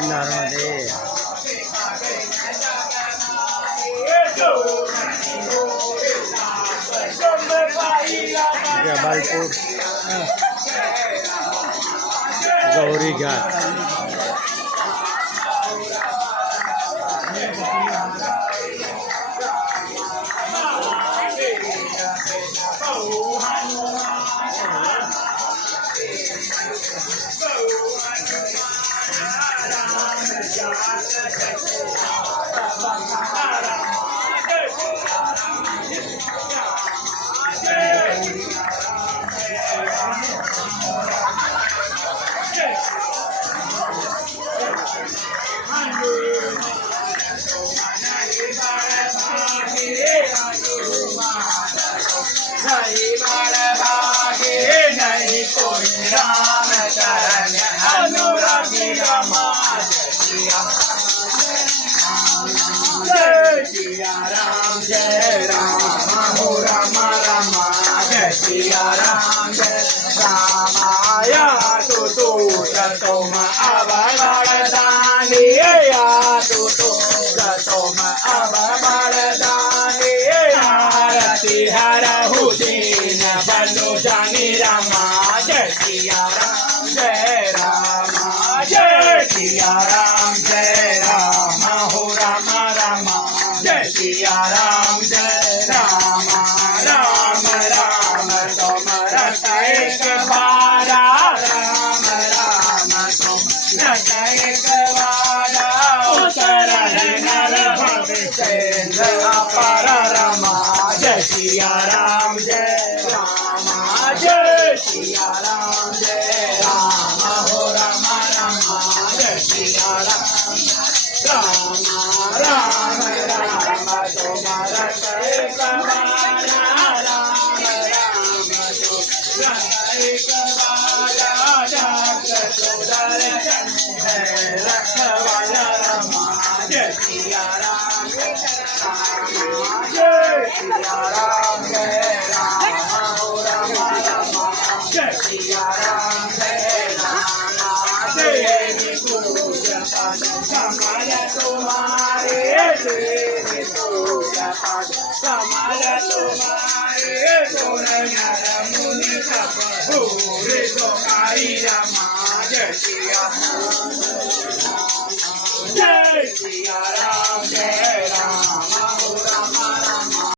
नर्मदे जबलपुर गौरी घाट राम चरण अनुरागी रमाज सिया राम जय राम हो राम राम जय सिया राम जय रामाया तो तुम अवरदानी या तो तुम अवरदानी आरती हर हुदीन बनो जानी रामा जय सिया राम जय राम जय सिया राम जय राम हो राम राम जय सिया राम जय राम राम राम तुम रट एक बारा राम राम तुम रट एक बारा शरण नर भविष्य अपर रमा जय सिया राम जय राम जय सिया राम जय राम हो राम राम जय सिया राम राम राम राम तुम्हारा एक बारा राम राम तुम्हारा एक बारा जग सुदर्शन है रखवाला रमा जय सिया राम जय सिया राम जय राम हो राम राम जय सिया राम जय राम देवी पूजा कमल तुम्हारे देवी पूजा कमल तुम्हारे गुण नर मुनि सब भूरे तो आई रमा जय सिया